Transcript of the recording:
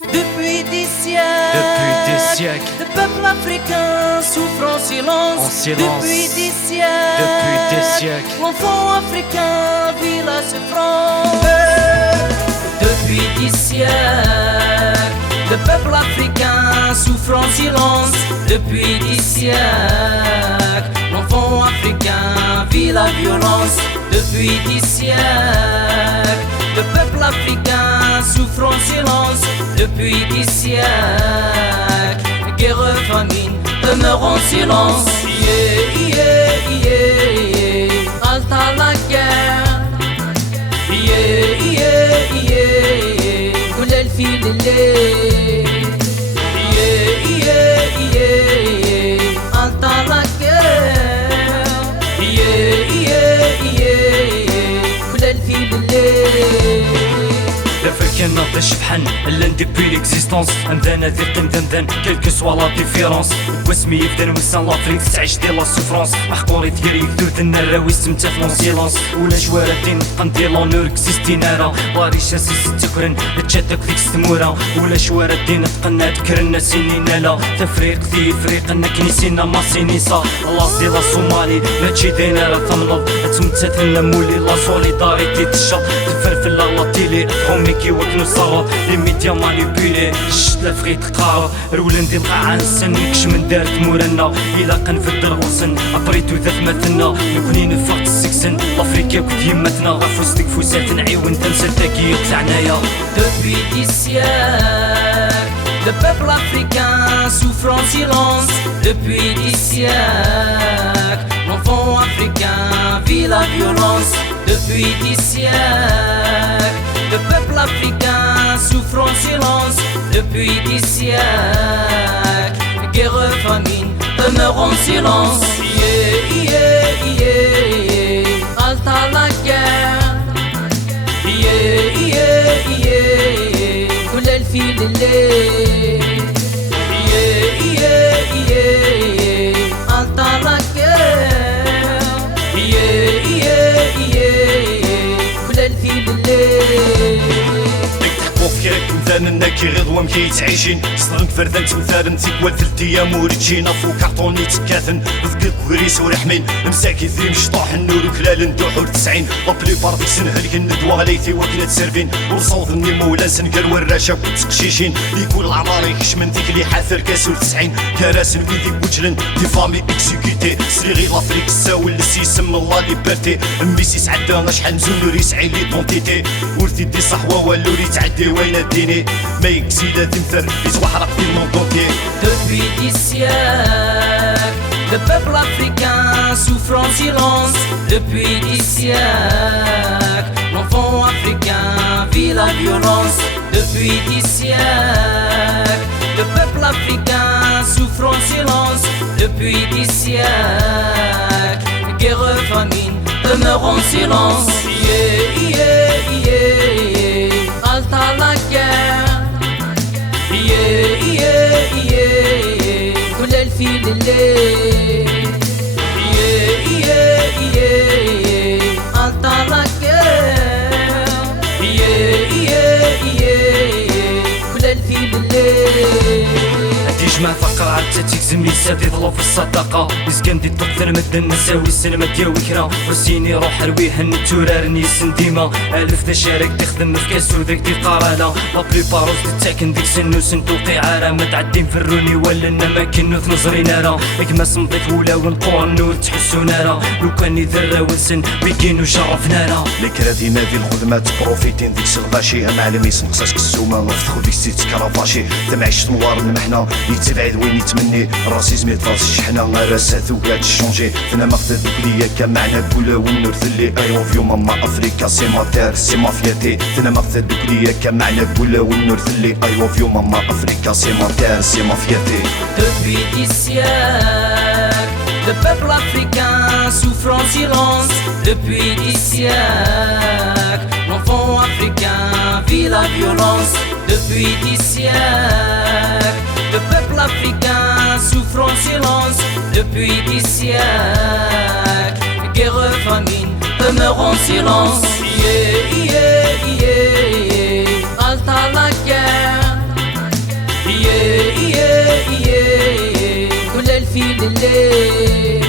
Depuis des siècles, le peuple africain souffre en silence. Depuis des siècles, l'enfant africain vit la souffrance. Depuis des siècles, le peuple africain souffre en silence. Depuis des siècles, l'enfant africain vit la violence. Depuis des siècles, le peuple africain souffre en silence. Depuis des siècles, guerre, famine demeure en silence. Yeah, yeah, yeah, alta la guerre. Yeah, yeah, yeah, كل الفيل الليل. Yeah, yeah, yeah, alta la guerre. Yeah, yeah, yeah, كل الفيل الليل. l'Africain n'empêche فحن لان depuis l'existence عندنا ذيق ندندن quelle que soit la différence واسمي يفدن وسان لافريك تعيش ديال لا سوفرونس محقوري تقري كدود النراوي سمتا في لونسيلونس ولا شوارتين قندي لونور اكزيستينارا باريشا سيس تكرن تشاتك ديك السمورة ولا شوارتين تقنا تكرنا سنين لا تفريق ذي فريقنا كنيسينا ما سينيسا لاص ديال الصومالي لا تشي دينارا تملض تمتات لنا مولي لا سوليداريتي تشا تفرفل لا تيلي فهمي كي وكنو صغر لي ميديا مانيبيلي شت لافريق تقارا رولا ندير قاعة نسن نكش من دارت مورانا إلا قنفد الغصن أبريتو ذات ماتنا نكوني نفاق السكسن لافريكا كنت يمتنا غفوستك فوسات نعيون تنسى التاكي تاعنايا. Depuis des siècles, le peuple africain souffre en silence. Depuis des siècles, l'enfant africain vit la violence. Depuis des siècles, le peuple africain souffre en silence. Depuis des siècles, guerre, famine demeure en silence. Yeah, yeah, yeah, alta la guerre. Yeah, yeah, yeah, كل الفيل الليل. Yeah, yeah, yeah, alta la guerre. Yeah, yeah, yeah, كل الفيل الليل. وفكرك مثلا كي غدوة مكيتعيشين صدرنك فردان تمثال تيكوال ثلثية موريتشينا فو كارطوني تكاثن ذكر كوريس ورحمين مساكي ذي مشطوح النور وكلال ندوحو ل90 لابلي بارديك سنهلك الندوة ليتي وكنا تسرفين وصوت الني مولا سنقر وراشا كنت تقشيشين يكون العمار يكش من ديك اللي حاثر كاسور 90 كراسن ويدي بوجلن دي فامي اكسيكيتي سريغي لافريك الساول السيسم الله ليبرتي ميسيس عدانا شحال مزون يسعي لي دونتيتي ورثي دي صحوة والو تعدي وين الديني ما يكسي لا تمثل يتوحرق في الموند entier. Depuis des siècles, le peuple africain souffre en silence. Depuis des siècles, l'enfant africain vit la violence. Depuis des siècles, le peuple africain souffre en silence. Depuis des siècles, guerre, famine demeure en silence. Yeah, yeah, yeah, alta la guerre. Yeah, yeah, yeah, كل الفيل الليل. Yeah, yeah, yeah, alta la guerre. Yeah, yeah, yeah, كل الفيل الليل. تجمع فقرة عدتا تكزم ليسا تظلو في الصداقة مسكن دي تقدر مدن نساوي السينما ديال وكرا رسيني روح رويه التورار نيسن ديما ألف ذا شارك تخدم في كاسو ذاك دي قرالة لا بريباروس تتاكن ديك سنو سنتوقي عارة متعدين في الروني ولا الأماكن نوث نزري نارا إكما سمطيت ولا ونقوع النور تحسو نارا لو كان يذرا ونسن بيكينو شرف نارا لكرا ديما ذي الخدمات بروفيتين ديك سلغاشي معلم يسمقساش كالسومة نفتخو ديك سيت كرافاشي تمعيش نوار المحنة يتبعد وين يتمني الراسيزم يطفاس الشحنة راسات وقاعد تشونجي فينا مقصد بليا كمعنى كولا والنور ثلي اي فيو ماما افريكا سي ما تير سي مافياتي فينا مقصد بليا كمعنى كولا والنور ثلي اي فيو ماما افريكا سي ما تير سي مافياتي. Depuis des siècles, le peuple africain souffre en silence. Depuis des siècles, l'enfant africain vit la violence. Depuis des siècles, le peuple africain souffre en silence. Depuis des siècles, guerre, famine demeure en silence. Yeah, yeah, yeah, alta la guerre. في الليل